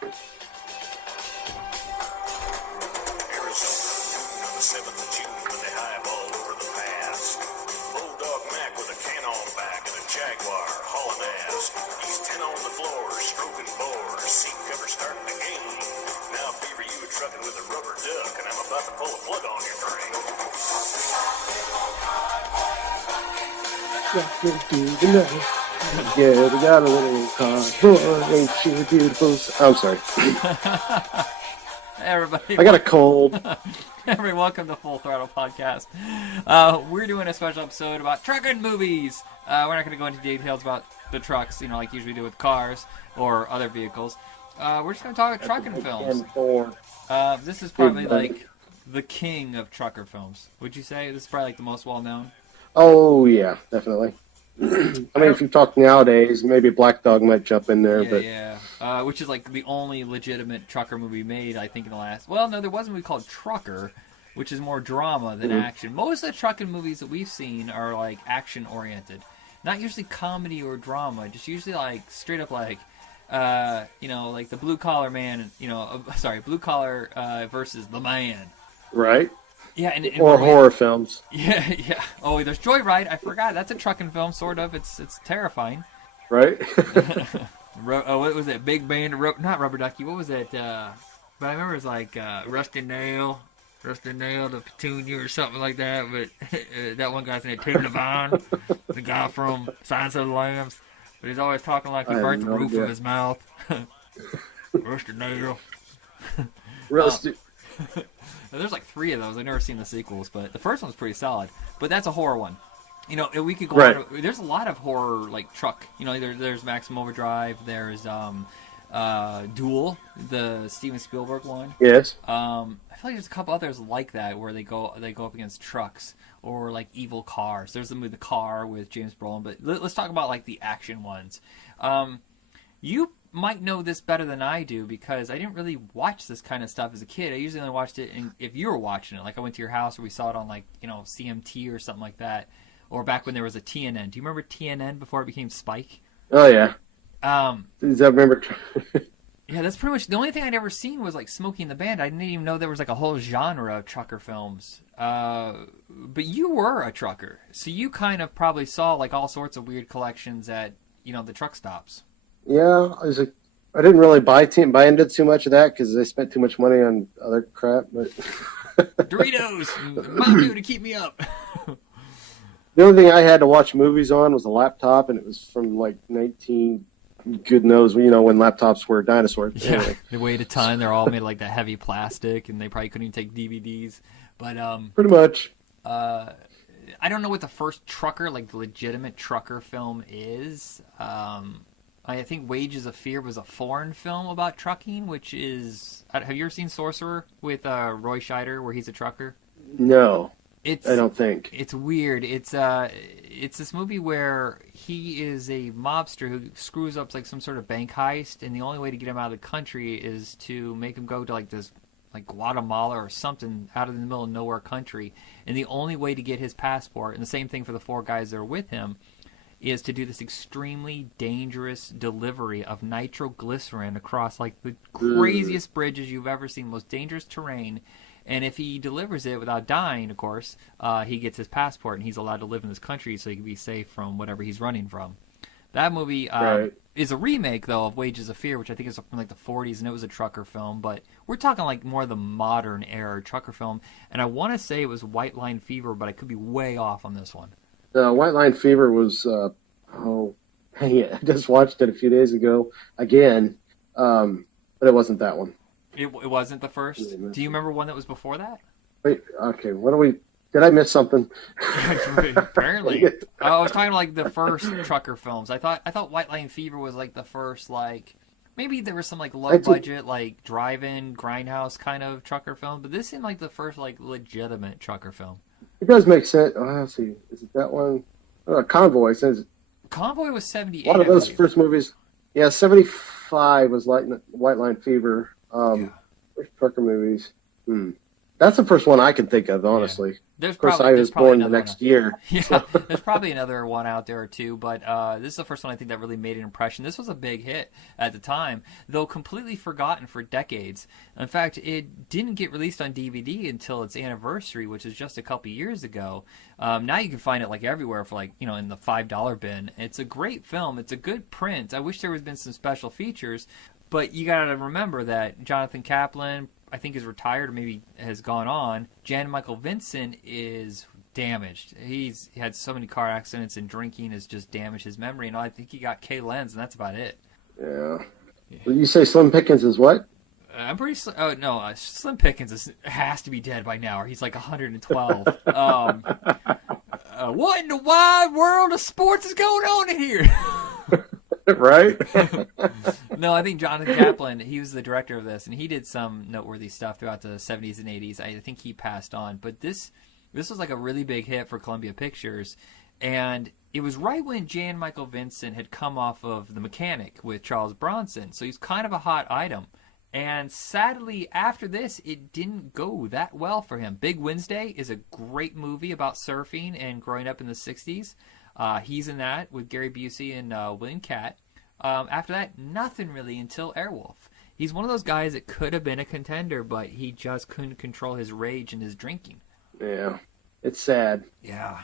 On the 7th of June, with a highball over the pass. Bulldog Mac with a cannon back and a Jaguar hauling ass. He's 10 on the floor, stroking bores, seat cover starting the game. Now, Beaver, you were trucking with a rubber duck, and I'm about to pull a plug on your drain. Trucking through the night. Yeah, we got a little car. Boy, ain't she beautiful? I'm sorry. Hey, everybody. I got a cold. Everybody, welcome to Full Throttle Podcast. We're doing a special episode about trucking movies. We're not going to go into details about the trucks, like usually do with cars or other vehicles. We're just going to talk about trucking films. This is probably like the king of trucker films. Would you say? This is probably like the most well-known? Oh, yeah, definitely. I mean, if you talk nowadays, maybe Black Dog might jump in there. Which is like the only legitimate trucker movie made, I think, in the last... Well, no, there was a movie called Trucker, which is more drama than action. Most of the trucking movies that we've seen are like action-oriented. Not usually comedy or drama, just usually like straight up like, like the Blue Collar Man, Blue Collar versus the Man. Right. Yeah, and or horror films. Yeah. Oh, there's Joyride. I forgot. That's a trucking film, sort of. It's terrifying. Right. What was it? Big Band, not Rubber Ducky. What was it? But I remember it was like Rusty Nail, the Petunia, or something like that. But that one guy's in it, Tate Devine, the guy from Silence of the Lambs. But he's always talking like he burnt the roof of his mouth. Rusty Nail. Rusty. There's like 3 of those. I've never seen the sequels, but the first one's pretty solid. But that's a horror one. We could go on. There's a lot of horror, like truck. There's Maximum Overdrive. There's Duel, the Steven Spielberg one. Yes. I feel like there's a couple others like that where they go up against trucks or like evil cars. There's the movie The Car with James Brolin. But let's talk about like the action ones. You might know this better than I do because I didn't really watch this kind of stuff as a kid. I usually only watched it if you were watching it. Like I went to your house or we saw it on like, CMT or something like that. Or back when there was a TNN. Do you remember TNN before it became Spike? Oh, yeah. Does that remember? Yeah, that's pretty much the only thing I'd ever seen was like Smokey and the Bandit. I didn't even know there was like a whole genre of trucker films. But you were a trucker. So you kind of probably saw like all sorts of weird collections at, the truck stops. Yeah, I didn't really buy into too much of that because I spent too much money on other crap. But Doritos, Mountain Dew to keep me up. The only thing I had to watch movies on was a laptop, and it was from like 19, good knows, when laptops were dinosaurs. Yeah, anyway. They weighed a ton. They're all made of like that heavy plastic, and they probably couldn't even take DVDs. But pretty much. I don't know what the first trucker, like the legitimate trucker film is. I think Wages of Fear was a foreign film about trucking, which is... Have you ever seen Sorcerer with Roy Scheider, where he's a trucker? No, I don't think. It's weird. It's this movie where he is a mobster who screws up like some sort of bank heist, and the only way to get him out of the country is to make him go to like this, like Guatemala or something out of the middle of nowhere country. And the only way to get his passport, and the same thing for the 4 guys that are with him, is to do this extremely dangerous delivery of nitroglycerin across like the craziest bridges you've ever seen, most dangerous terrain. And if he delivers it without dying, of course, he gets his passport and he's allowed to live in this country so he can be safe from whatever he's running from. That movie is a remake, though, of Wages of Fear, which I think is from like the 40s, and it was a trucker film. But we're talking like more the modern era trucker film. And I want to say it was White Line Fever, but I could be way off on this one. White Line Fever was, I just watched it a few days ago again, but it wasn't that one. It wasn't the first? Do you remember one that was before that? Wait, okay, did I miss something? Apparently. I was talking like the first trucker films. I thought White Line Fever was like the first, like, maybe there was some like low budget, like drive-in, grindhouse kind of trucker film, but this seemed like the first like legitimate trucker film. It does make sense. Oh, let's see. Is it that one? Convoy says. Convoy was 78. One of those first movies. Yeah, 75 was White Line Fever. First trucker movies. That's the first one I can think of, honestly. There's Of course, probably I was born the next year. Yeah, there's probably another one out there or two, but this is the first one I think that really made an impression. This was a big hit at the time, though completely forgotten for decades. In fact, it didn't get released on DVD until its anniversary, which is just a couple years ago. Now you can find it like everywhere for like, in the $5 bin. It's a great film. It's a good print. I wish there had been some special features, but you got to remember that Jonathan Kaplan, I think, is retired or maybe has gone on. Jan Michael Vincent is damaged. He had so many car accidents, and drinking has just damaged his memory. And I think he got K-Lens, and that's about it. Yeah. Well, you say Slim Pickens is what? I'm pretty. Slim Pickens has to be dead by now, or he's like 112. What in the wide world of sports is going on in here? Right? No, I think Jonathan Kaplan, he was the director of this, and he did some noteworthy stuff throughout the 70s and 80s. I think he passed on. But this was like a really big hit for Columbia Pictures, and it was right when Jan Michael Vincent had come off of The Mechanic with Charles Bronson, so he's kind of a hot item. And sadly, after this, it didn't go that well for him. Big Wednesday is a great movie about surfing and growing up in the 60s. He's in that with Gary Busey and William Catt. After that, nothing really until Airwolf. He's one of those guys that could have been a contender, but he just couldn't control his rage and his drinking. Yeah, it's sad. Yeah.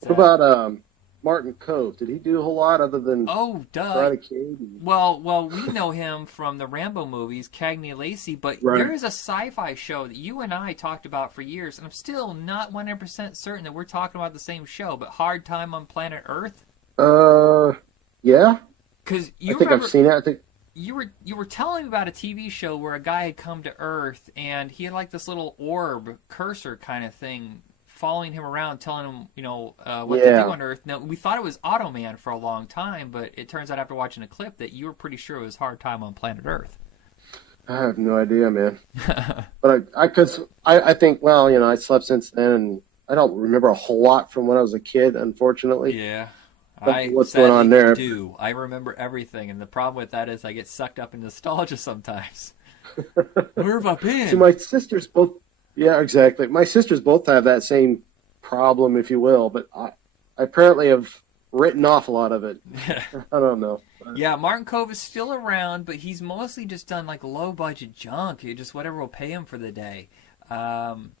What about Martin Cove? Did he do a whole lot other than Karate Kid? Well, we know him from the Rambo movies, Cagney and Lacey, but there is a sci-fi show that you and I talked about for years, and I'm still not 100% certain that we're talking about the same show, but Hard Time on Planet Earth? Yeah. Because I think I've seen it. I think you were telling me about a TV show where a guy had come to Earth, and he had like this little orb cursor kind of thing following him around, telling him, what to do on Earth. Now, we thought it was Automan for a long time, but it turns out after watching a clip that you were pretty sure it was Hard Time on Planet Earth. I have no idea, man. But I think, I slept since then, and I don't remember a whole lot from when I was a kid, unfortunately. Yeah. What's going on there? I remember everything, and the problem with that is I get sucked up in nostalgia sometimes. Where have I been? See, my sisters both... Yeah, exactly. My sisters both have that same problem, if you will, but I apparently have written off a lot of it. I don't know. Yeah, Martin Cove is still around, but he's mostly just done like low-budget junk. Just whatever will pay him for the day. I'm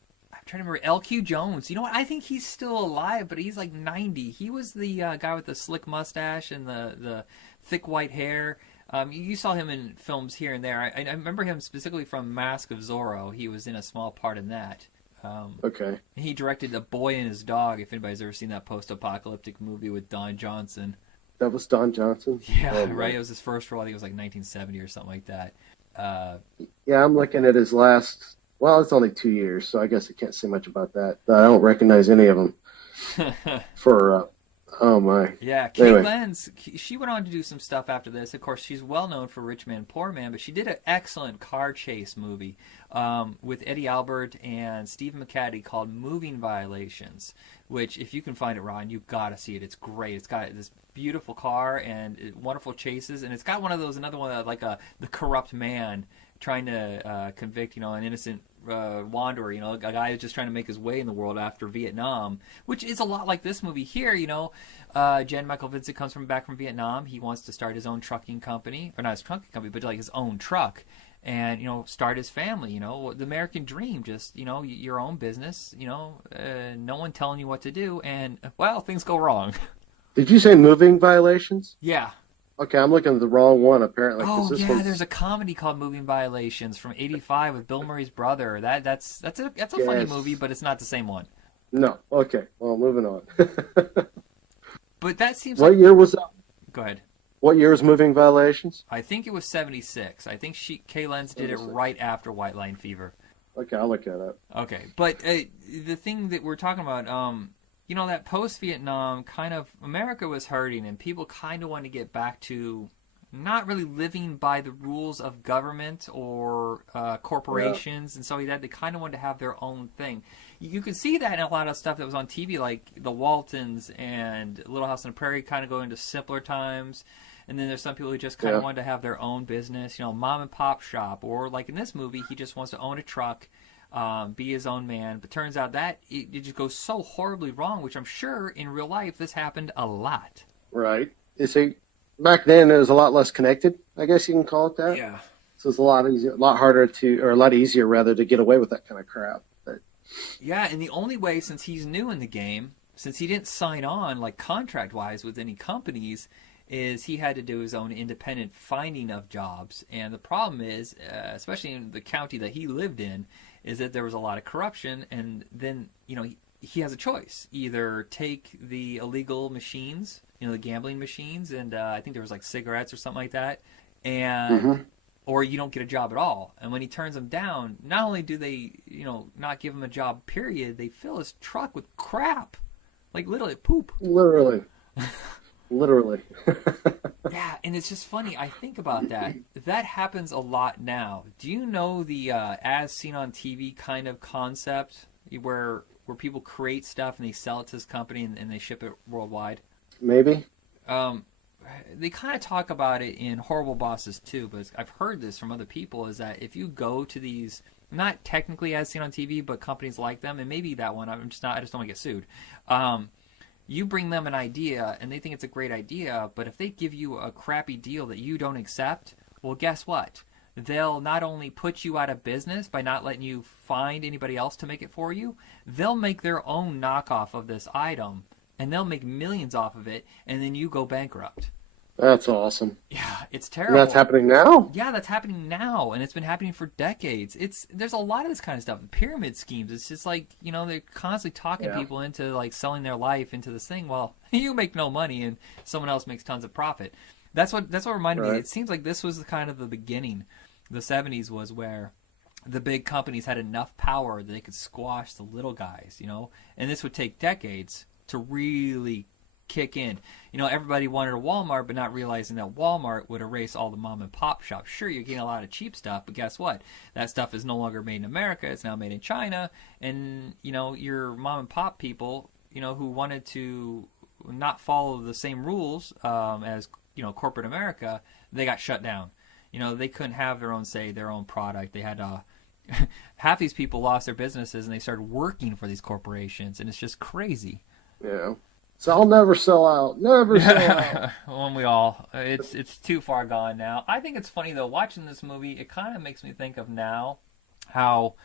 trying to remember. LQ Jones. You know what? I think he's still alive, but he's like 90. He was the guy with the slick mustache and the thick white hair. You saw him in films here and there. I remember him specifically from Mask of Zorro. He was in a small part in that. Okay. He directed A Boy and His Dog, if anybody's ever seen that post-apocalyptic movie with Don Johnson. That was Don Johnson? Yeah, right. It was his first role. I think it was like 1970 or something like that. Yeah, I'm looking at his last... Well, it's only 2 years, so I guess I can't say much about that. I don't recognize any of them. Oh my. Yeah, Kate Lenz, she went on to do some stuff after this. Of course, she's well known for Rich Man, Poor Man, but she did an excellent car chase movie with Eddie Albert and Steve McCaddy called Moving Violations, which, if you can find it, Ron, you've got to see it. It's great. It's got this beautiful car and wonderful chases, and it's got another one that, like the corrupt man trying to convict, an innocent wanderer, a guy who's just trying to make his way in the world after Vietnam, which is a lot like this movie here. Jan Michael Vincent comes back from Vietnam. He wants to start his own trucking company, or not his trucking company, but like his own truck, and start his family. The American dream, just your own business. No one telling you what to do, and things go wrong. Did you say Moving Violations? Yeah. Okay, I'm looking at the wrong one, apparently. There's a comedy called Moving Violations from '85 with Bill Murray's brother. That's a funny movie, but it's not the same one. No. Okay. Well, moving on. But that seems. What year was that? Go ahead. What year was Moving Violations? I think it was '76. I think Kay Lenz did it right after White Line Fever. Okay, I'll look that up. Okay, but the thing that we're talking about, that post-Vietnam kind of, America was hurting, and people kind of wanted to get back to not really living by the rules of government or corporations and so like that. They kind of wanted to have their own thing. You could see that in a lot of stuff that was on TV, like The Waltons and Little House on the Prairie, kind of go into simpler times. And then there's some people who just kind of wanted to have their own business, mom and pop shop. Or like in this movie, he just wants to own a truck. be his own man. But turns out that it just goes so horribly wrong, which I'm sure in real life this happened a lot. Right. Back then it was a lot less connected, I guess you can call it that. Yeah. So it's a lot easier rather to get away with that kind of crap. But yeah, and the only way, since he's new in the game, since he didn't sign on like contract-wise with any companies, is he had to do his own independent finding of jobs. And the problem is, especially in the county that he lived in, is that there was a lot of corruption. And then, he has a choice. Either take the illegal machines, the gambling machines, and I think there was like cigarettes or something like that, and or you don't get a job at all. And when he turns them down, not only do they, not give him a job, period, they fill his truck with crap. Like literally poop. Literally. Literally. Yeah, and it's just funny. I think about that. That happens a lot now. Do you know the as seen on TV kind of concept where people create stuff and they sell it to this company and they ship it worldwide? Maybe. They kind of talk about it in Horrible Bosses too, but I've heard this from other people, is that if you go to these, not technically as seen on TV, but companies like them, and maybe that one, I just don't want to get sued. You bring them an idea and they think it's a great idea, but if they give you a crappy deal that you don't accept, well, guess what? They'll not only put you out of business by not letting you find anybody else to make it for you, they'll make their own knockoff of this item, and they'll make millions off of it, and then you go bankrupt. That's awesome. Yeah, it's terrible. And that's happening now? Yeah, that's happening now, and it's been happening for decades. There's a lot of this kind of stuff. Pyramid schemes. It's just like, they're constantly talking people into like selling their life into this thing. Well, you make no money, and someone else makes tons of profit. That's what reminded me. It seems like this was kind of the beginning. The 70s was where the big companies had enough power that they could squash the little guys, and this would take decades to really kick in. Everybody wanted a Walmart, but not realizing that Walmart would erase all the mom and pop shops. Sure, you're getting a lot of cheap stuff, but guess what? That stuff is no longer made in America. It's now made in China. And, your mom and pop people, who wanted to not follow the same rules as, corporate America, they got shut down. They couldn't have their own say, their own product. They had half these people lost their businesses and they started working for these corporations, and it's just crazy. Yeah. So I'll never sell out. Never sell out. Won't we all? It's too far gone now. I think it's funny though, watching this movie, it kind of makes me think of now how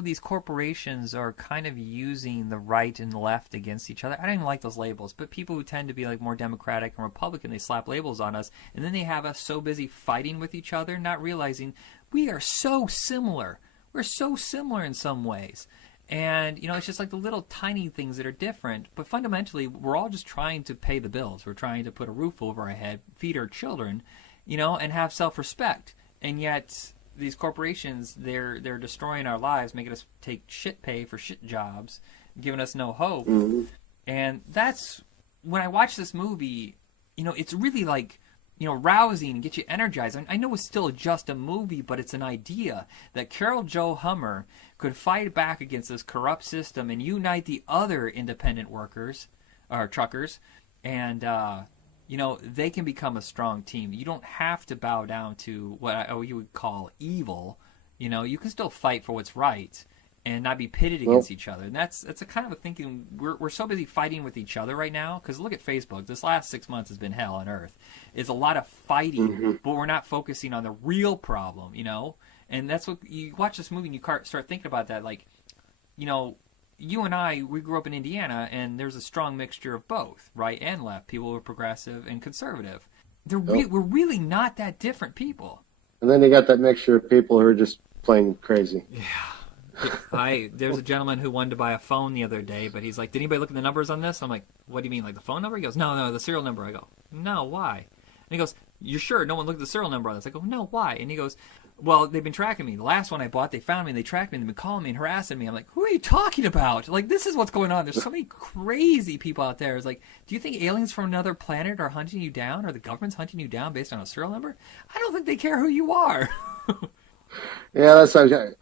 these corporations are kind of using the right and left against each other. I don't even like those labels, but people who tend to be like more Democratic and Republican, they slap labels on us, and then they have us so busy fighting with each other, not realizing we are so similar. We're so similar in some ways. And, it's just like the little tiny things that are different. But fundamentally, we're all just trying to pay the bills. We're trying to put a roof over our head, feed our children, and have self-respect. And yet, these corporations, they're destroying our lives, making us take shit pay for shit jobs, giving us no hope. Mm-hmm. And that's, when I watch this movie, it's really like, rousing and get you energized. I know it's still just a movie, but it's an idea that Carol Jo Hummer could fight back against this corrupt system and unite the other independent workers or truckers, and they can become a strong team. You don't have to bow down to what you would call evil. You can still fight for what's right and not be pitted against each other. And that's a kind of a thinking. We're so busy fighting with each other right now, because look at Facebook. This last 6 months has been hell on earth. It's a lot of fighting, but we're not focusing on the real problem, And that's what you watch this movie and you start thinking about that. Like, you and I, we grew up in Indiana, and there's a strong mixture of both, right and left. People who are progressive and conservative. We're really not that different people. And then you got that mixture of people who are just plain crazy. Yeah. There's a gentleman who wanted to buy a phone the other day, but he's like, did anybody look at the numbers on this? I'm like, what do you mean, like the phone number? He goes, no, the serial number. I go, no, why? And he goes, you're sure no one looked at the serial number on this? I go, no, why? And he goes, well, they've been tracking me. The last one I bought, they found me and they tracked me and they've been calling me and harassing me. I'm like, who are you talking about? Like, this is what's going on. There's so many crazy people out there. It's like, do you think aliens from another planet are hunting you down, or the government's hunting you down based on a serial number? I don't think they care who you are. Yeah,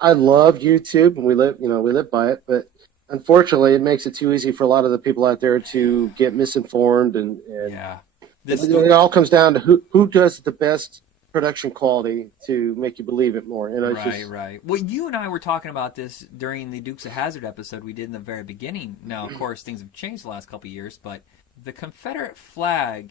I love YouTube, and we live by it, but unfortunately, it makes it too easy for a lot of the people out there to get misinformed, and yeah, it all comes down to who does the best production quality to make you believe it more. And Right. Well, you and I were talking about this during the Dukes of Hazzard episode we did in the very beginning. Now, of course, things have changed the last couple of years, but the Confederate flag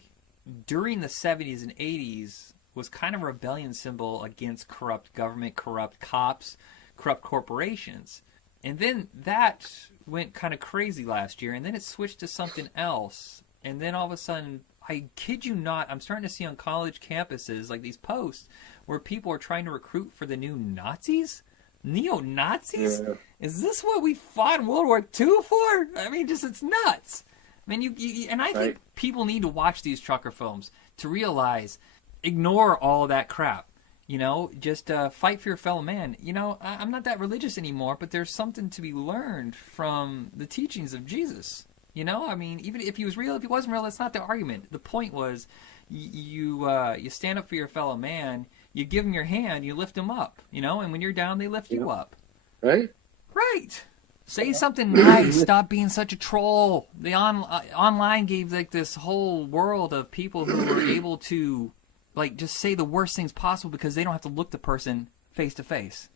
during the 70s and 80s was kind of a rebellion symbol against corrupt government, corrupt cops, corrupt corporations. And then that went kind of crazy last year, and then it switched to something else. And then all of a sudden, I kid you not, I'm starting to see on college campuses like these posts where people are trying to recruit for the new Nazis? Neo-Nazis? Yeah. Is this what we fought in World War II for? I mean, just it's nuts. I mean, and I think people need to watch these trucker films to realize, ignore all of that crap. You know, just fight for your fellow man. You know, I'm not that religious anymore, but there's something to be learned from the teachings of Jesus. You know, I mean, even if he was real, if he wasn't real, that's not the argument. The point was, you stand up for your fellow man, you give him your hand, you lift him up. You know, and when you're down, they lift you up. Right? Right. Say something nice. Stop being such a troll. The online gave like this whole world of people who were able to, like, just say the worst things possible because they don't have to look the person face to face.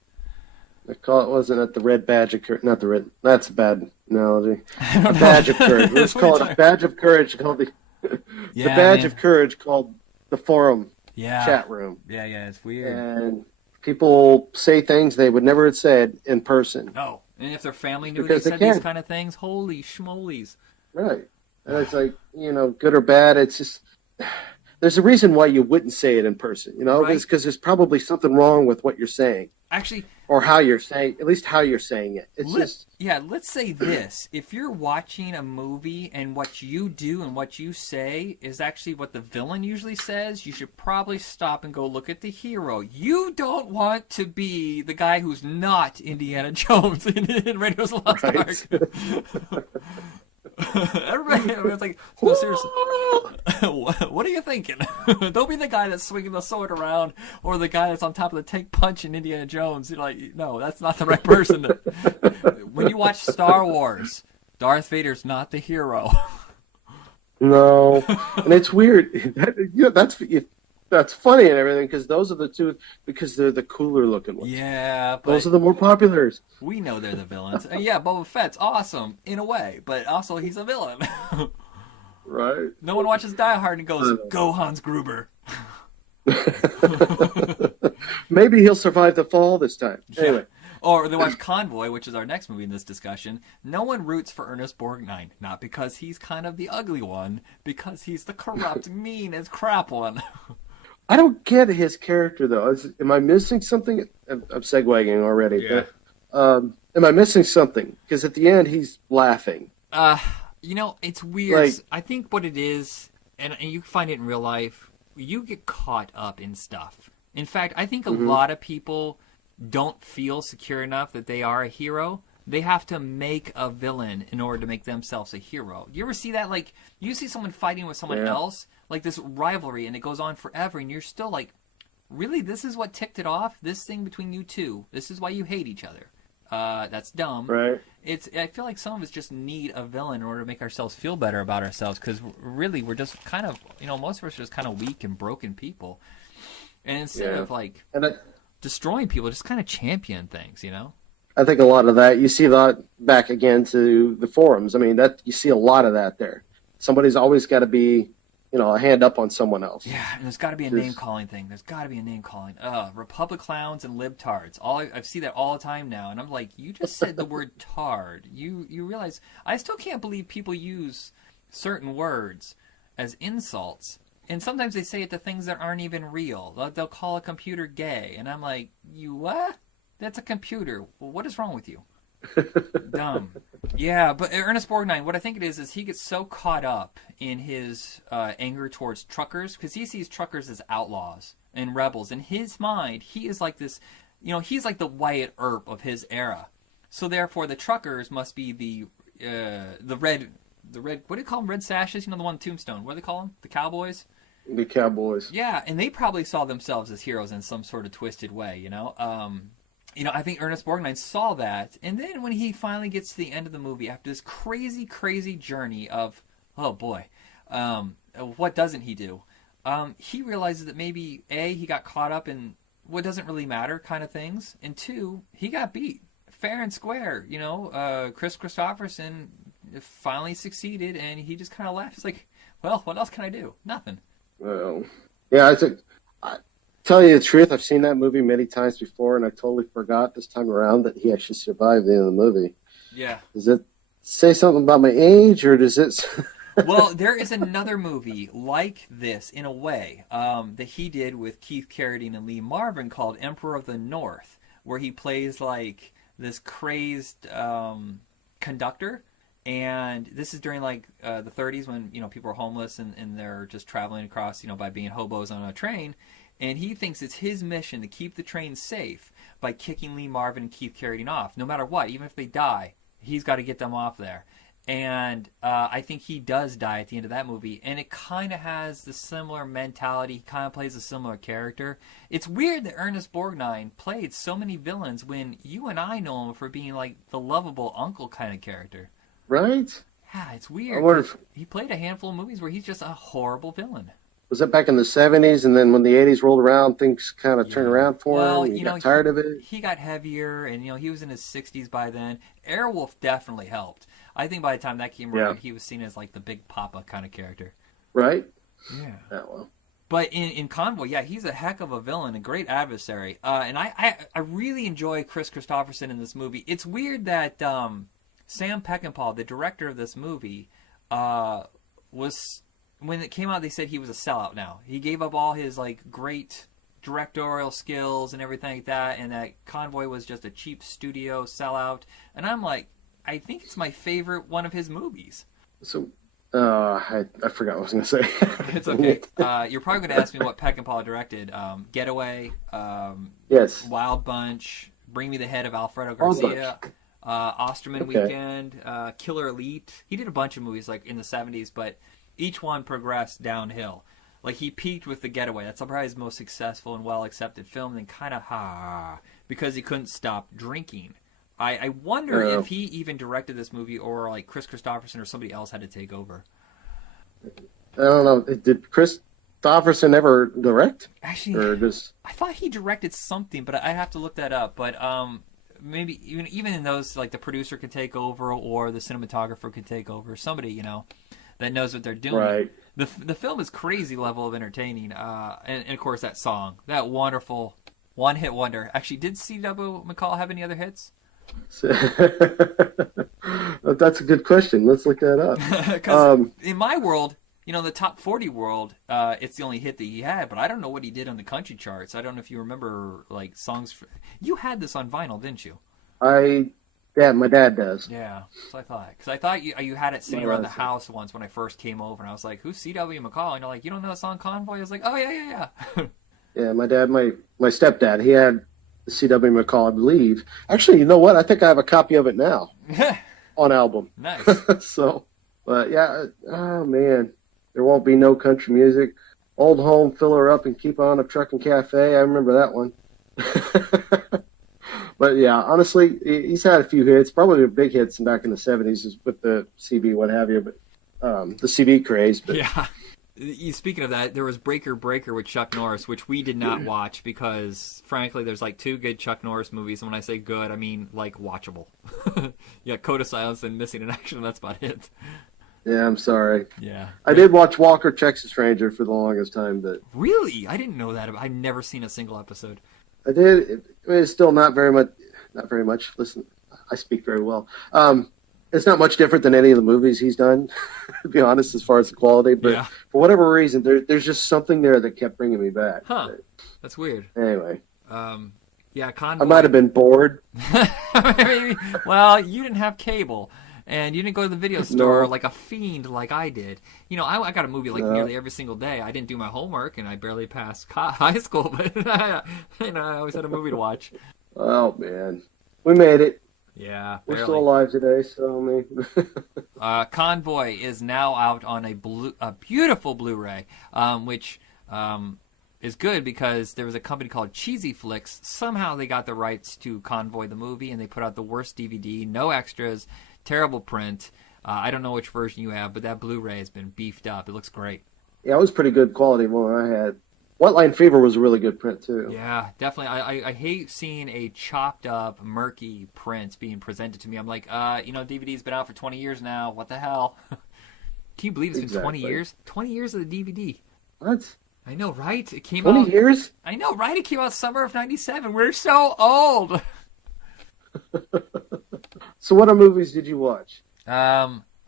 Wasn't it the red badge of courage? Not the red. That's a bad analogy. A badge of courage. Let's call it a badge of courage. Called the badge of courage called the forum chat room. Yeah, it's weird. And people say things they would never have said in person. No, and if their family knew they said these kind of things, holy schmolies. Right, and it's like, you know, good or bad. It's just there's a reason why you wouldn't say it in person. You know, it's because there's probably something wrong with what you're saying. Actually, or how you're saying, at least how you're saying it. Let's say this. If you're watching a movie and what you do and what you say is actually what the villain usually says, you should probably stop and go look at the hero. You don't want to be the guy who's not Indiana Jones in Raiders of the Lost Ark. Everybody was like, no, seriously, what are you thinking? Don't be the guy that's swinging the sword around or the guy that's on top of the tank punching Indiana Jones. You're like, no, that's not the right person. When you watch Star Wars, Darth Vader's not the hero. No, and it's weird. That's funny and everything because those are the two, because they're the cooler looking ones. Yeah, but those are the more populars. We know they're the villains. And yeah, Boba Fett's awesome in a way, but also he's a villain. Right. No one watches Die Hard and goes, "Go Hans Gruber." Maybe he'll survive the fall this time. Anyway. Or they watch Convoy, which is our next movie in this discussion. No one roots for Ernest Borgnine, not because he's kind of the ugly one, because he's the corrupt, mean as crap one. I don't get his character, though. Am I missing something? I'm segueing already. Yeah. But, am I missing something? Because at the end, he's laughing. You know, it's weird. Like, I think what it is, and you find it in real life, you get caught up in stuff. In fact, I think a lot of people don't feel secure enough that they are a hero. They have to make a villain in order to make themselves a hero. You ever see that? Like, you see someone fighting with someone else, like this rivalry, and it goes on forever, and you're still like, really? This is what ticked it off? This thing between you two? This is why you hate each other? That's dumb. Right. I feel like some of us just need a villain in order to make ourselves feel better about ourselves, because really we're just kind of, most of us are just kind of weak and broken people. And instead of like destroying people, just kind of champion things, I think a lot of that, you see that back again to the forums. I mean, that you see a lot of that there. Somebody's always got to be, a hand up on someone else. Yeah, and there's got to be a name-calling thing. There's got to be a name-calling. Republic clowns and libtards. I see that all the time now, and I'm like, you just said the word tard. You realize, I still can't believe people use certain words as insults, and sometimes they say it to things that aren't even real. They'll call a computer gay, and I'm like, you what? That's a computer. Well, what is wrong with you? Dumb. Yeah, but Ernest Borgnine, what I think it is he gets so caught up in his anger towards truckers, because he sees truckers as outlaws and rebels. In his mind, he is like this, he's like the Wyatt Earp of his era. So therefore, the truckers must be the red, what do you call them? Red sashes? The one Tombstone. What do they call them? The cowboys? The cowboys. Yeah, and they probably saw themselves as heroes in some sort of twisted way, I think Ernest Borgnine saw that, and then when he finally gets to the end of the movie, after this crazy, crazy journey of, oh boy, what doesn't he do? he realizes that maybe A, he got caught up in what doesn't really matter kind of things, and two, he got beat fair and square. Chris Christopherson finally succeeded, and he just kind of left. He's like, well, what else can I do? Nothing. Well, yeah, I tell you the truth, I've seen that movie many times before, and I totally forgot this time around that he actually survived the end of the movie. Yeah. Does it say something about my age, or does it... Well, there is another movie like this, in a way, that he did with Keith Carradine and Lee Marvin called Emperor of the North, where he plays like this crazed conductor. And this is during like the 30s when people are homeless and they're just traveling across by being hobos on a train. And he thinks it's his mission to keep the train safe by kicking Lee Marvin and Keith Carradine off, no matter what. Even if they die, he's got to get them off there. And I think he does die at the end of that movie. And it kind of has the similar mentality. He kind of plays a similar character. It's weird that Ernest Borgnine played so many villains when you and I know him for being like the lovable uncle kind of character. Right? Yeah, it's weird. I wonder if... He played a handful of movies where he's just a horrible villain. Was that back in the 70s, and then when the 80s rolled around, things kind of turned around for him? He got tired of it? He got heavier, and he was in his 60s by then. Airwolf definitely helped. I think by the time that came around, he was seen as like the big papa kind of character. Right? Yeah. Yeah, well. But in Convoy, he's a heck of a villain, a great adversary. And I really enjoy Chris Christopherson in this movie. It's weird that Sam Peckinpah, the director of this movie, was... When it came out, they said he was a sellout now. He gave up all his like great directorial skills and everything like that, and that Convoy was just a cheap studio sellout. And I'm like, I think it's my favorite one of his movies. So, I forgot what I was going to say. It's okay. You're probably going to ask me what Peckinpah directed. Getaway, yes. Wild Bunch, Bring Me the Head of Alfredo Garcia, Osterman Weekend, Killer Elite. He did a bunch of movies like in the 70s, but each one progressed downhill. Like, he peaked with The Getaway. That's probably his most successful and well-accepted film, and then kind of, because he couldn't stop drinking. I wonder if he even directed this movie, or, like, Chris Christopherson or somebody else had to take over. I don't know. Did Chris Christopherson ever direct? Actually, or just... I thought he directed something, but I have to look that up. But maybe even in those, like, the producer could take over, or the cinematographer could take over. Somebody, that knows what they're doing. Right. The film is crazy level of entertaining. And of course, that song. That wonderful one-hit wonder. Actually, did C.W. McCall have any other hits? That's a good question. Let's look that up. Because in my world, the top 40 world, it's the only hit that he had. But I don't know what he did on the country charts. I don't know if you remember, like, songs. You had this on vinyl, didn't you? Yeah, my dad does. Yeah, so I thought. Because I thought you had it sitting around the house once when I first came over, and I was like, who's C.W. McCall? And you're like, you don't know the song Convoy? I was like, oh, yeah. Yeah, my dad, my stepdad, he had the C.W. McCall, I believe. Actually, you know what? I think I have a copy of it now on album. Nice. So, but yeah, oh, man. There won't be no country music. Old Home, Fill Her Up, and Keep On a Truckin' Cafe. I remember that one. But yeah, honestly, he's had a few hits. Probably the big hits back in the 70s with the CB, what have you, but the CB craze. But... Yeah. Speaking of that, there was Breaker Breaker with Chuck Norris, which we did not watch because, frankly, there's like 2 good Chuck Norris movies. And when I say good, I mean like watchable. Yeah, Code of Silence and Missing in Action, that's about it. Yeah, I'm sorry. Yeah. I did watch Walker, Texas Ranger for the longest time. But really? I didn't know that. I've never seen a single episode. I did. It's still not very much. Listen, I speak very well. It's not much different than any of the movies he's done, to be honest, as far as the quality. But for whatever reason, there's just something there that kept bringing me back. Huh. That's weird. Anyway. Yeah, Convoy. I might have been bored. Maybe. Well, you didn't have cable. And you didn't go to the video store like a fiend like I did. I got a movie like nearly every single day. I didn't do my homework, and I barely passed high school, but I always had a movie to watch. Oh, man. We made it. Yeah, We're still alive today, so I mean... Convoy is now out on a beautiful Blu-ray, which is good because there was a company called Cheesy Flicks. Somehow they got the rights to Convoy the movie, and they put out the worst DVD, no extras, terrible print. I don't know which version you have, but that Blu-ray has been beefed up. It looks great. Yeah, it was pretty good quality one I had. White Line Fever was a really good print too. Yeah, definitely. I hate seeing a chopped up, murky print being presented to me. I'm like, DVD's been out for 20 years now. What the hell? Can you believe it's been 20 years? 20 years of the DVD. What? I know, right? It came 20 out. 20 years? I know, right? It came out summer of '97. We're so old. So, what movies did you watch?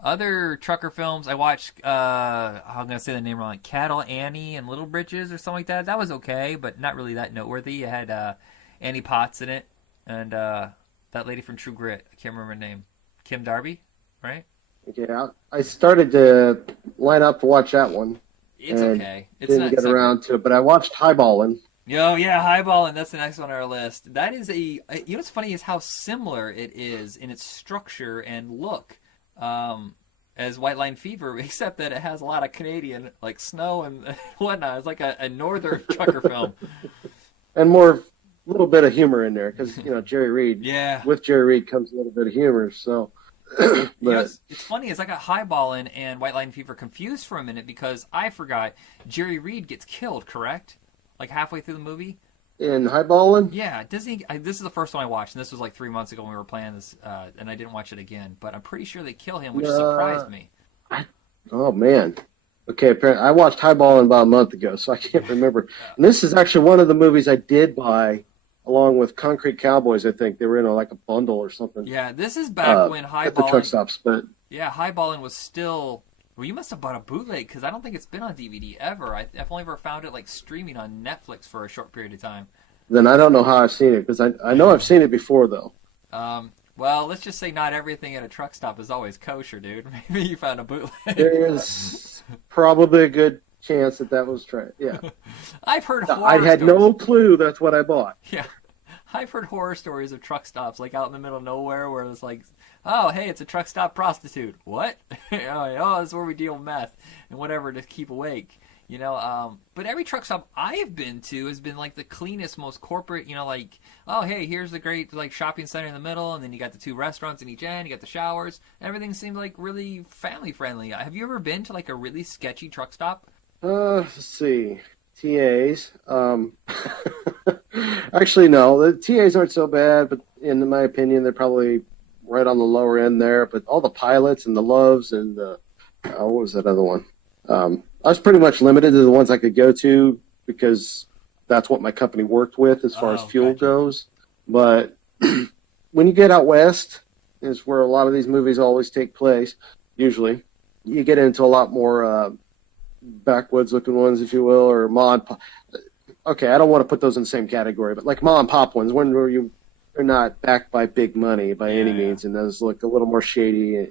Other trucker films, I watched, I'm going to say the name wrong, Cattle Annie and Little Britches or something like that. That was okay, but not really that noteworthy. It had Annie Potts in it and that lady from True Grit. I can't remember her name. Kim Darby, right? Okay, I started to line up to watch that one. It's okay. It's didn't get around to it, but I watched Highballin'. Yo, yeah, Highballin'. That's the next one on our list. That is what's funny is how similar it is in its structure and look. As White Line Fever, except that it has a lot of Canadian, like snow and whatnot. It's like a northern trucker film. And a little bit of humor in there, because, Jerry Reed. Yeah. With Jerry Reed comes a little bit of humor, so. But it's funny, is I got Highballin' and White Line Fever confused for a minute because I forgot Jerry Reed gets killed, correct? Like halfway through the movie? In Highballin'? Yeah, this is the first one I watched, and this was like 3 months ago when we were playing this, and I didn't watch it again. But I'm pretty sure they kill him, which surprised me. Oh, man. Okay, I watched Highballin' about a month ago, so I can't remember. And this is actually one of the movies I did buy, along with Concrete Cowboys, I think. They were in like a bundle or something. Yeah, this is back when Highballin'... At the truck stops, but... Yeah, Highballin' was still... Well, you must have bought a bootleg, because I don't think it's been on DVD ever. I've only ever found it like streaming on Netflix for a short period of time. Then I don't know how I've seen it, because I know I've seen it before, though. Well, let's just say not everything at a truck stop is always kosher, dude. Maybe you found a bootleg. There is probably a good chance that was right. Yeah. I've heard horror I had stories. no clue that's what I bought. Yeah. I've heard horror stories of truck stops, like out in the middle of nowhere, where it's like, oh, hey, it's a truck stop prostitute. What? Oh, that's where we deal with meth and whatever to keep awake. But every truck stop I've been to has been like the cleanest, most corporate, like, oh, hey, here's the great like shopping center in the middle, and then you got the 2 restaurants in each end, you got the showers. Everything seemed like really family friendly. Have you ever been to like a really sketchy truck stop? Let's see. TAs. Actually, no. The TAs aren't so bad, but in my opinion, they're probably right on the lower end there. But all the pilots and the loves and what was that other one? I was pretty much limited to the ones I could go to because that's what my company worked with as far as fuel goes. But when you get out west, is where a lot of these movies always take place, usually. You get into a lot more backwoods-looking ones, if you will, or ma and pop. Okay, I don't want to put those in the same category, but like ma and pop ones, where they're not backed by big money by any means, and those look a little more shady.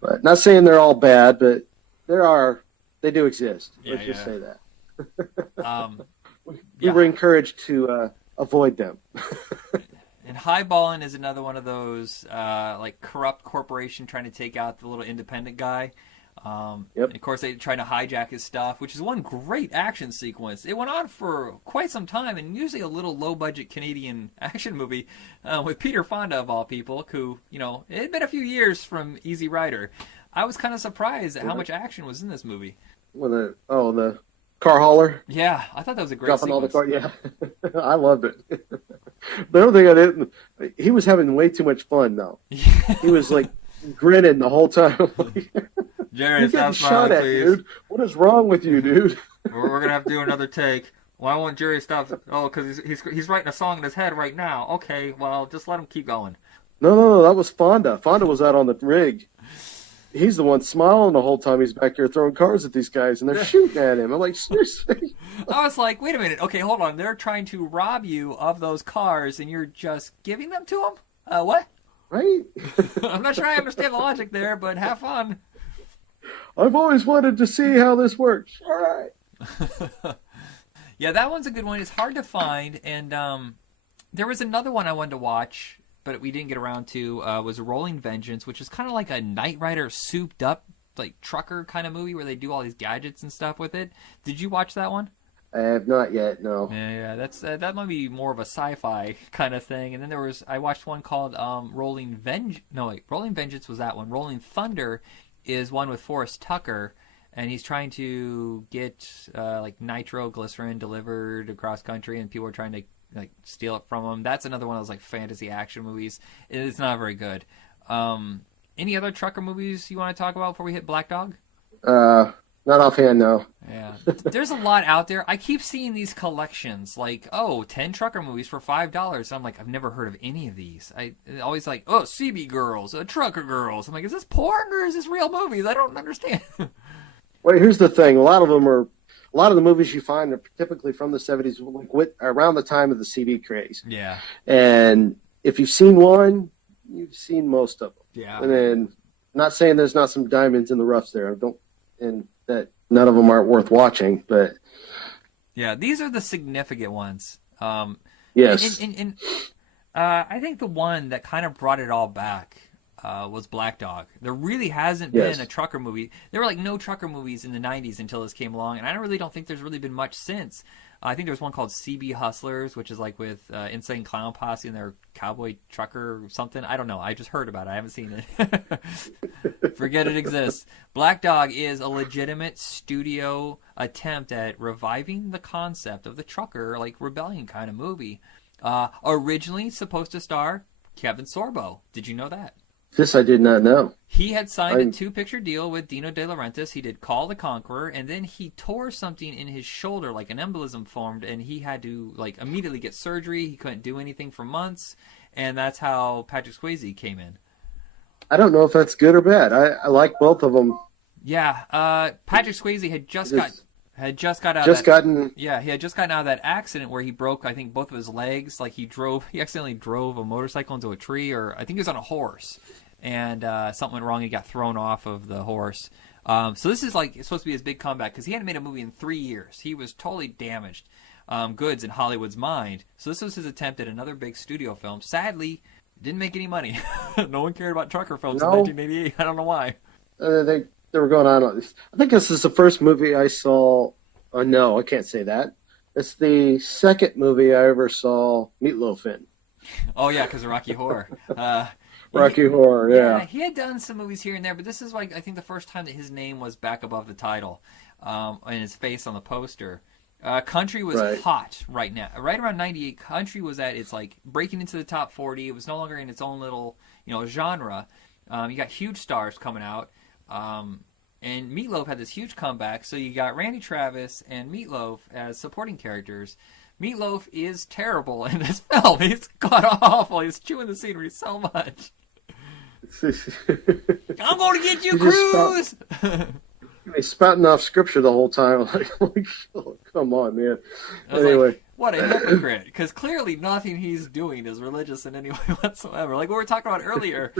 But not saying they're all bad, but they do exist. Let's just say that. We were encouraged to avoid them. And Highballin' is another one of those like corrupt corporation trying to take out the little independent guy. And of course, they try to hijack his stuff, which is one great action sequence. It went on for quite some time, and usually a little low-budget Canadian action movie with Peter Fonda, of all people, who, it had been a few years from Easy Rider. I was kind of surprised at how much action was in this movie. The car hauler? Yeah, I thought that was a great dropping sequence. all the car. Yeah, I loved it. The only thing I didn't, he was having way too much fun, though. He was like grinning the whole time. Jerry, stop smiling, please. Dude. What is wrong with you, dude? We're gonna have to do another take. Why won't Jerry stop? Oh, because he's writing a song in his head right now. Okay, well, just let him keep going. No, that was Fonda. Fonda was out on the rig. He's the one smiling the whole time he's back here throwing cars at these guys, and they're shooting at him. I'm like, seriously? I was like, wait a minute. Okay, hold on. They're trying to rob you of those cars, and you're just giving them to them? What? Right? I'm not sure I understand the logic there, but have fun. I've always wanted to see how this works. All right. Yeah, that one's a good one. It's hard to find, and there was another one I wanted to watch, but we didn't get around to, was Rolling Vengeance, which is kind of like a Knight Rider souped up, like trucker kind of movie where they do all these gadgets and stuff with it. Did you watch that one? I have not yet, no. Yeah, that's that might be more of a sci-fi kind of thing. And then I watched one called Rolling Vengeance was that one. Rolling Thunder is one with Forrest Tucker. and he's trying to get like nitroglycerin delivered across country, and people are trying to like steal it from him. That's another one of those like fantasy action movies. It's not very good. Any other trucker movies you want to talk about before we hit Black Dog? Not offhand, no. Yeah, there's a lot out there. I keep seeing these collections, like, 10 trucker movies for $5. I'm like, I've never heard of any of these. I always like, CB Girls, Trucker Girls. I'm like, is this porn or is this real movies? I don't understand. Well, here's the thing. A lot of the movies you find are typically from the 70s, like around the time of the CB craze. Yeah. And if you've seen one, you've seen most of them. Yeah. And then, not saying there's not some diamonds in the roughs there. And that none of them aren't worth watching, but yeah, these are the significant ones. Yes. And I think the one that kind of brought it all back was Black Dog. There really hasn't been a trucker movie. There were like no trucker movies in the 90s until this came along, and I really don't think there's really been much since. I think there's one called CB Hustlers, which is like with Insane Clown Posse and their cowboy trucker or something. I don't know. I just heard about it. I haven't seen it. Forget it exists. Black Dog is a legitimate studio attempt at reviving the concept of the trucker, like rebellion kind of movie. Originally supposed to star Kevin Sorbo. Did you know that? This I did not know. He had signed a 2-picture deal with Dino De Laurentiis. He did Call the Conqueror, and then he tore something in his shoulder, like an embolism formed, and he had to like immediately get surgery. He couldn't do anything for months, and that's how Patrick Swayze came in. I don't know if that's good or bad. I like both of them. Yeah, Patrick Swayze had just gotten out of that accident where he broke, I think, both of his legs. Like he accidentally drove a motorcycle into a tree, or I think he was on a horse, and something went wrong. He got thrown off of the horse. So this is like it's supposed to be his big comeback because he hadn't made a movie in 3 years. He was totally damaged goods in Hollywood's mind. So this was his attempt at another big studio film. Sadly, didn't make any money. No one cared about trucker films in 1988. I don't know why. They were going on. I think this is the first movie I saw. Oh, no, I can't say that. It's the second movie I ever saw Meatloaf in. Oh, yeah, because of Rocky Horror. Rocky Horror, yeah. He had done some movies here and there, but this is like I think the first time that his name was back above the title and his face on the poster. Country was hot right now. Right around 98, country was at its like breaking into the top 40. It was no longer in its own little genre. You got huge stars coming out. And Meatloaf had this huge comeback, so you got Randy Travis and Meatloaf as supporting characters. Meatloaf is terrible in this film. He's god-awful. He's chewing the scenery so much. I'm going to get you, Cruz! He's spouting off scripture the whole time. Like, oh, come on, man. Anyway. Like, what a hypocrite. Because clearly nothing he's doing is religious in any way whatsoever. Like what we were talking about earlier.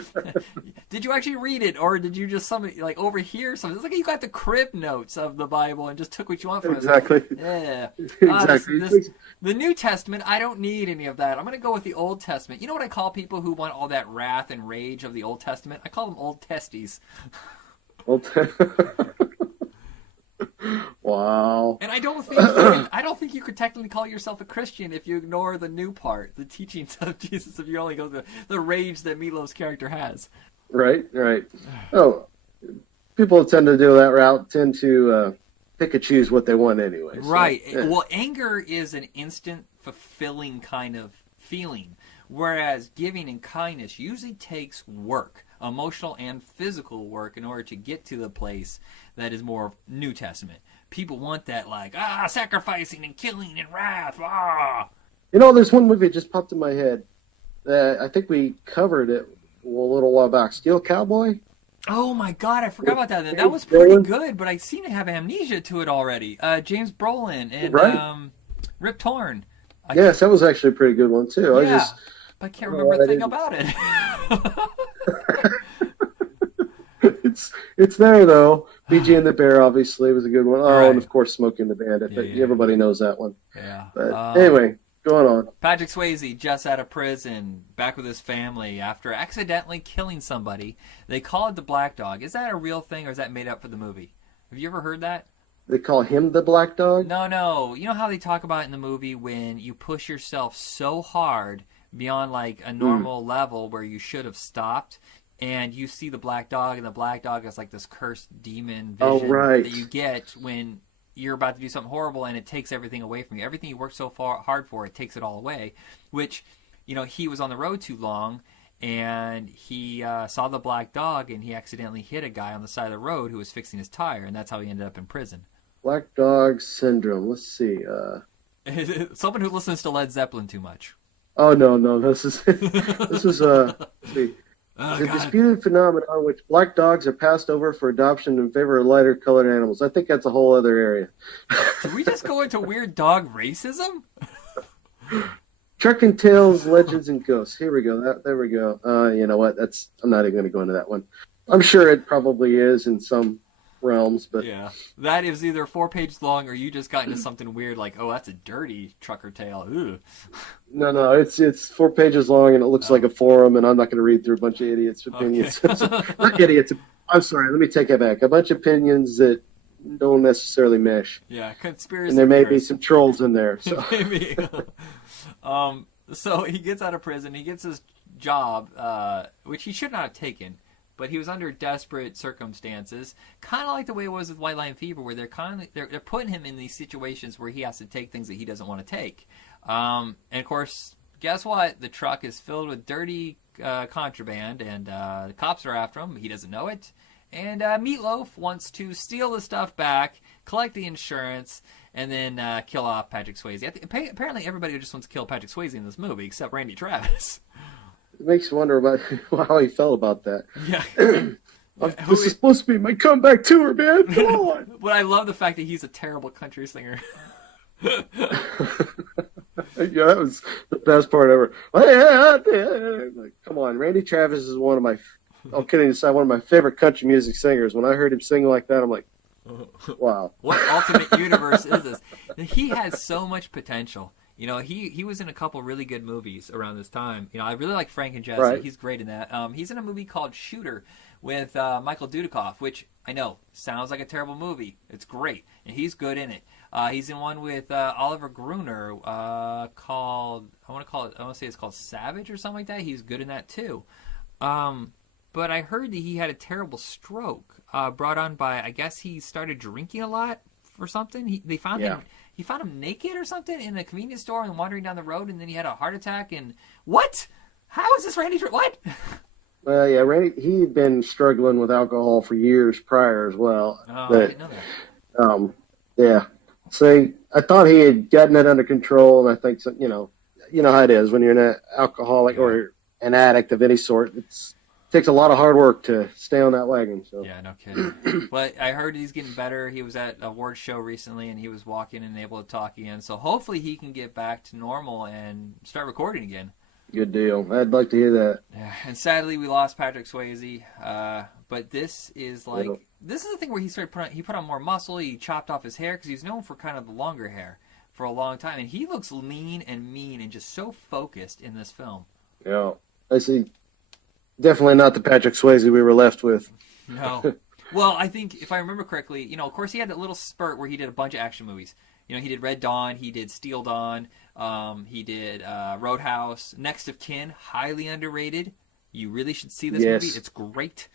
Did you actually read it, or did you just overhear something? It's like you got the crib notes of the Bible and just took what you want from it. Exactly. Yeah. Exactly. The New Testament, I don't need any of that. I'm going to go with the Old Testament. You know what I call people who want all that wrath and rage of the Old Testament? I call them old testes. Wow. And I don't think you could technically call yourself a Christian if you ignore the new part, the teachings of Jesus, if you only go the rage that Meatloaf's character has. Right. Oh, people tend to do that route, tend to pick and choose what they want anyway. So, right. Yeah. Well, anger is an instant fulfilling kind of feeling, whereas giving and kindness usually takes work, emotional and physical work, in order to get to the place that is more New Testament. People want that, like, sacrificing and killing and wrath, there's one movie that just popped in my head that I think we covered it a little while back. Steel Cowboy? Oh my God, I forgot about that. That was pretty good, but I seem to have amnesia to it already. James Brolin and Rip Torn. Yes, that was actually a pretty good one, too. Yeah, but I can't remember a thing about it. It's there, though. BG and the Bear, obviously, was a good one. Oh, right. And, of course, Smokey and the Bandit. But everybody knows that one. Yeah. But anyway, going on. Patrick Swayze, just out of prison, back with his family after accidentally killing somebody. They call it the Black Dog. Is that a real thing, or is that made up for the movie? Have you ever heard that? They call him the Black Dog? No. You know how they talk about in the movie when you push yourself so hard beyond like a normal level where you should have stopped, and you see the black dog, and the black dog is like this cursed demon vision that you get when you're about to do something horrible, and it takes everything away from you. Everything you worked so hard for, it takes it all away, which, he was on the road too long, and he saw the black dog, and he accidentally hit a guy on the side of the road who was fixing his tire, and that's how he ended up in prison. Black dog syndrome. Let's see. Someone who listens to Led Zeppelin too much. Oh, no. This is let's see. It's a disputed phenomenon which black dogs are passed over for adoption in favor of lighter colored animals. I think that's a whole other area. Did we just go into weird dog racism? Trucking Tales, Legends, and Ghosts. Here we go. There we go. You know what? I'm not even going to go into that one. I'm sure it probably is in some realms, but yeah, that is either 4 pages long, or you just got into something weird like, oh, that's a dirty trucker tale. Ugh. No, it's 4 pages long, and it looks like a forum, and I'm not going to read through a bunch of idiots' opinions. Okay. Not idiots. I'm sorry. Let me take it back. A bunch of opinions that don't necessarily mesh. Yeah, conspiracy. And there may be some trolls in there. So. Maybe. So he gets out of prison. He gets his job, which he should not have taken. But he was under desperate circumstances, kind of like the way it was with White Line Fever, where they're putting him in these situations where he has to take things that he doesn't want to take. And of course, guess what? The truck is filled with dirty contraband, and the cops are after him. He doesn't know it. And Meatloaf wants to steal the stuff back, collect the insurance, and then kill off Patrick Swayze. Apparently, everybody just wants to kill Patrick Swayze in this movie, except Randy Travis. It makes you wonder about how he felt about that. Yeah. This is supposed to be my comeback tour, man. Come on. But I love the fact that he's a terrible country singer. Yeah, that was the best part ever. Like, come on, Randy Travis is one of my, all kidding aside, one of my favorite country music singers. When I heard him sing like that, I'm like, wow. What alternate universe is this? He had so much potential. He was in a couple really good movies around this time. I really like Frank and Jesse. Right. He's great in that. He's in a movie called Shooter with Michael Dudikoff, which I know sounds like a terrible movie. It's great, and he's good in it. He's in one with Oliver Gruner called, I want to say it's called Savage or something like that. He's good in that too. But I heard that he had a terrible stroke brought on by, I guess he started drinking a lot or something. They found him. He found him naked or something in a convenience store and wandering down the road, and then he had a heart attack. And what? How is this Randy? What? Well, yeah, Randy. He'd been struggling with alcohol for years prior as well. Oh, I didn't know that. Yeah. So I thought he had gotten it under control, and I think so, you know how it is when you're an alcoholic or an addict of any sort. It takes a lot of hard work to stay on that wagon. So. Yeah, no kidding. But I heard he's getting better. He was at a award show recently, and he was walking and able to talk again. So hopefully he can get back to normal and start recording again. Good deal. I'd like to hear that. Yeah, and sadly we lost Patrick Swayze. But this is this is the thing where he put on more muscle. He chopped off his hair because he's known for kind of the longer hair for a long time, and he looks lean and mean and just so focused in this film. Yeah, I see. Definitely not the Patrick Swayze we were left with. No. Well, I think if I remember correctly, of course he had that little spurt where he did a bunch of action movies. He did Red Dawn, he did Steel Dawn, he did Roadhouse, Next of Kin, highly underrated. You really should see this movie. It's great.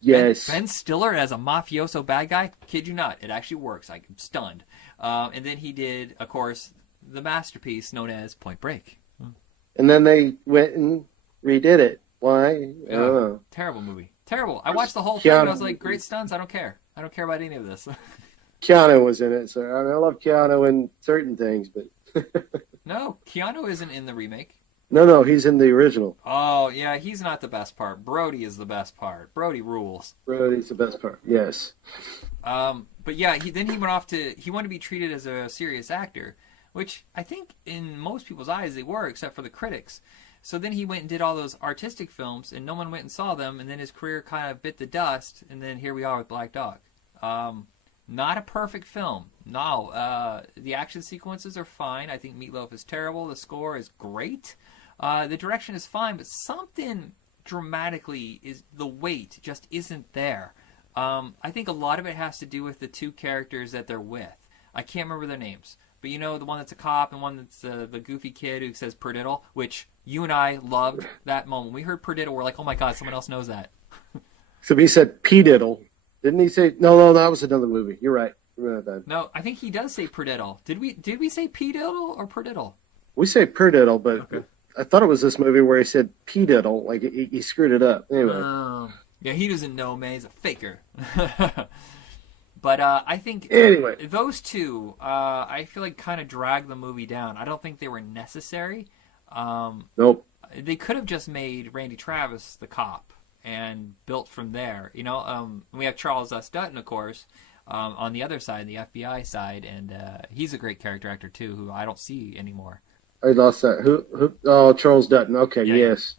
Yes. Ben Stiller as a mafioso bad guy, kid you not, it actually works. I'm stunned. And then he did, of course, the masterpiece known as Point Break. And then they went and redid it. Why? I don't know. Terrible movie. Terrible. I watched the whole thing and I was like, great stunts. I don't care. I don't care about any of this. Keanu was in it, so I love Keanu in certain things, but no, Keanu isn't in the remake. No, he's in the original. Oh yeah, he's not the best part. Brody is the best part. Brody rules. Brody's the best part. Yes. But yeah, he went off to he wanted to be treated as a serious actor, which I think in most people's eyes they were, except for the critics. So then he went and did all those artistic films, and no one went and saw them, and then his career kind of bit the dust, and then here we are with Black Dog. Not a perfect film. No. The action sequences are fine. I think Meatloaf is terrible. The score is great. The direction is fine, but something dramatically the weight just isn't there. I think a lot of it has to do with the two characters that they're with. I can't remember their names, but you know the one that's a cop and one that's the goofy kid who says "perdiddle," which you and I loved that moment. When we heard "perdiddle," we're like, "Oh my god, someone else knows that." So he said "p-diddle." Didn't he say? No, that was another movie. You're right. No, I think he does say "perdiddle." Did we say "p-diddle" or "perdiddle"? We say "perdiddle," but okay. I thought it was this movie where he said "p-diddle," like he screwed it up. Anyway. Yeah, he doesn't know, man. He's a faker. But I think anyway, those two, I feel like kind of drag the movie down. I don't think they were necessary. Nope. They could have just made Randy Travis the cop and built from there. You know, we have Charles S. Dutton, of course, on the other side, the FBI side, and he's a great character actor too, who I don't see anymore. I lost that. Who? Oh, Charles Dutton. Okay, yeah, yes.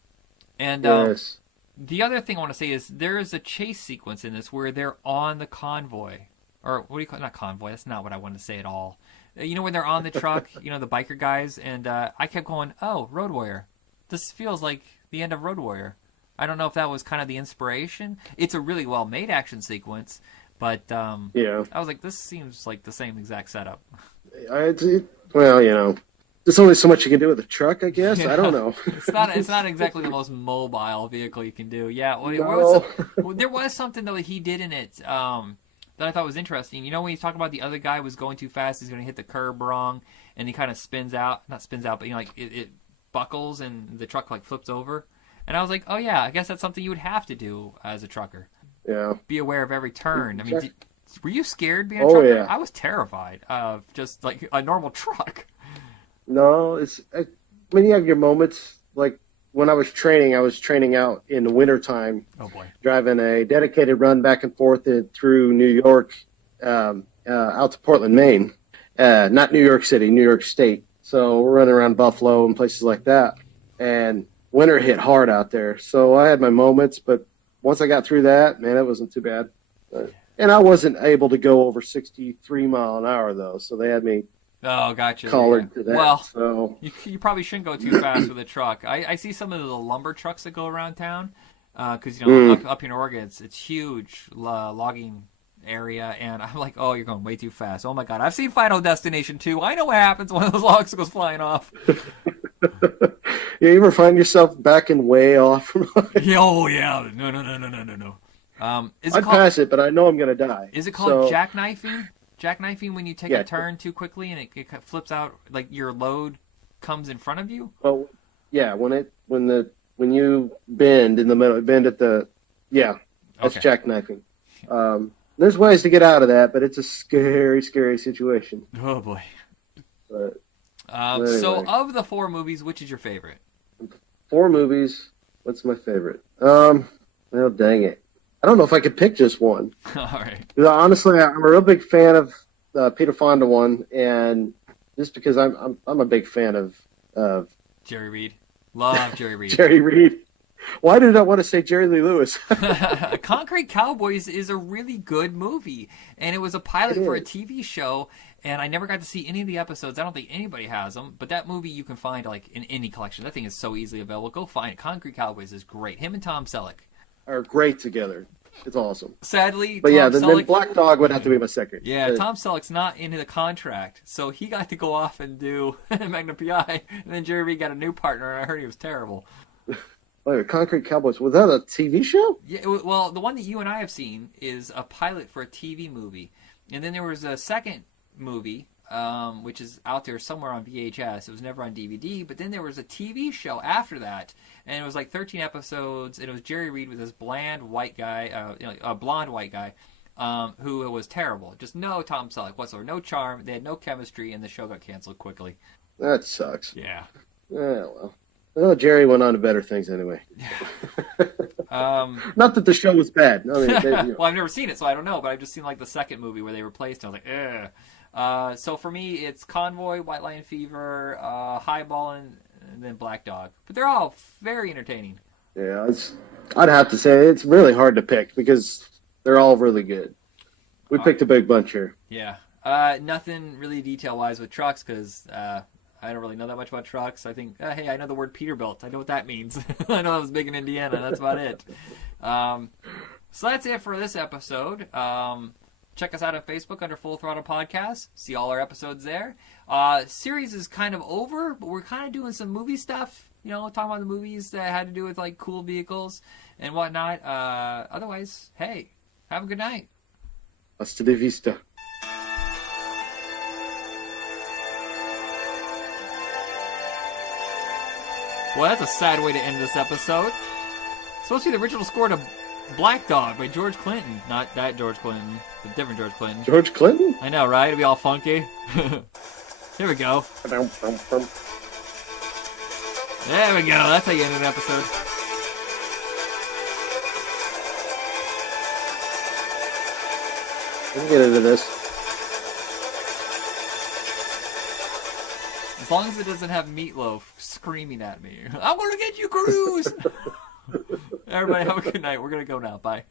And yes. The other thing I want to say is there is a chase sequence in this where they're on the convoy. Or what do you call it? Not convoy. That's not what I wanted to say at all. You know, when they're on the truck, you know, the biker guys, and I kept going, oh, Road Warrior. This feels like the end of Road Warrior. I don't know if that was kind of the inspiration. It's a really well-made action sequence, but yeah. I was like, this seems like the same exact setup. Well, you know, there's only so much you can do with a truck, I guess. Yeah. I don't know. It's not exactly the most mobile vehicle you can do. Yeah, there was something, though, that he did in it that I thought was interesting. You know, when he's talking about the other guy was going too fast, he's going to hit the curb wrong, and he kind of not spins out, but, you know, like it buckles and the truck, like, flips over. And I was like, oh, yeah, I guess that's something you would have to do as a trucker. Yeah. Be aware of every turn. I mean, were you scared being a trucker? Yeah. I was terrified of just, like, a normal truck. No, when you have your moments, like, when I was training out in the wintertime. Oh, boy. Driving a dedicated run back and forth through New York out to Portland, Maine. Not New York City, New York State. So we're running around Buffalo and places like that. And winter hit hard out there. So I had my moments, but once I got through that, man, it wasn't too bad. And I wasn't able to go over 63 mile an hour, though. So they had me gotcha. Collared to that. Well, so. you probably shouldn't go too fast with a truck. I see some of the lumber trucks that go around town because, you know, up in Oregon, it's huge logging area, and I'm like, oh, you're going way too fast. Oh, my God. I've seen Final Destination 2. I know what happens when those logs goes flying off. You ever find yourself backing way off? Oh, yeah. No. I'd pass it, but I know I'm going to die. Is it called jackknifing? Jackknifing when you take a turn too quickly and it flips out, like your load comes in front of you? Well, yeah, when you bend in the middle, that's jackknifing. There's ways to get out of that, but it's a scary, scary situation. Oh boy. But anyway. So of the 4 movies, which is your favorite? 4 movies, what's my favorite? Well, dang it. I don't know if I could pick just one. All right. Honestly, I'm a real big fan of Peter Fonda one, and just because I'm a big fan of Jerry Reed. Love Jerry Reed. Jerry Reed. Why did I want to say Jerry Lee Lewis? Concrete Cowboys is a really good movie, and it was a pilot for a TV show, and I never got to see any of the episodes. I don't think anybody has them, but that movie you can find like in any collection. That thing is so easily available. Go find it. Concrete Cowboys is great. Him and Tom Selleck are great together. It's awesome. Sadly, but then Black Dog would have to be my second. Yeah, Tom Selleck's not into the contract, so he got to go off and do Magnum P.I., and then Jerry Reed got a new partner, and I heard he was terrible. Wait, Concrete Cowboys, was that a TV show? Yeah, well, the one that you and I have seen is a pilot for a TV movie, and then there was a second movie, which is out there somewhere on VHS. It was never on DVD, but then there was a TV show after that, and it was like 13 episodes, and it was Jerry Reed with this blonde white guy, who was terrible. Just no Tom Selleck whatsoever, no charm. They had no chemistry, and the show got canceled quickly. That sucks. Yeah. Yeah, well, Jerry went on to better things anyway. Not that the show was bad. I mean, well, I've never seen it, so I don't know, but I've just seen like the second movie where they replaced it. I was like, ugh. So for me, it's Convoy, White Lion Fever, Ballin, and then Black Dog. But they're all very entertaining. Yeah, I'd have to say it's really hard to pick because they're all really good. We picked a big bunch here. Yeah. Nothing really detail-wise with trucks because I don't really know that much about trucks. I think, hey, I know the word Peterbilt. I know what that means. I know that was big in Indiana. That's about it. So that's it for this episode. Check us out on Facebook under Full Throttle Podcast. See all our episodes there. Series is kind of over, but we're kind of doing some movie stuff. You know, talking about the movies that had to do with, like, cool vehicles and whatnot. Otherwise, hey, have a good night. Hasta la vista. Well, that's a sad way to end this episode. It's supposed to be the original score to Black Dog by George Clinton. Not that George Clinton. The different George Clinton. George Clinton? I know, right? It'd be all funky. Here we go. There we go. That's how you end an episode. We'll get into this. As long as it doesn't have Meatloaf screaming at me. I'm going to get you, Cruz! Everybody have a good night. We're going to go now. Bye.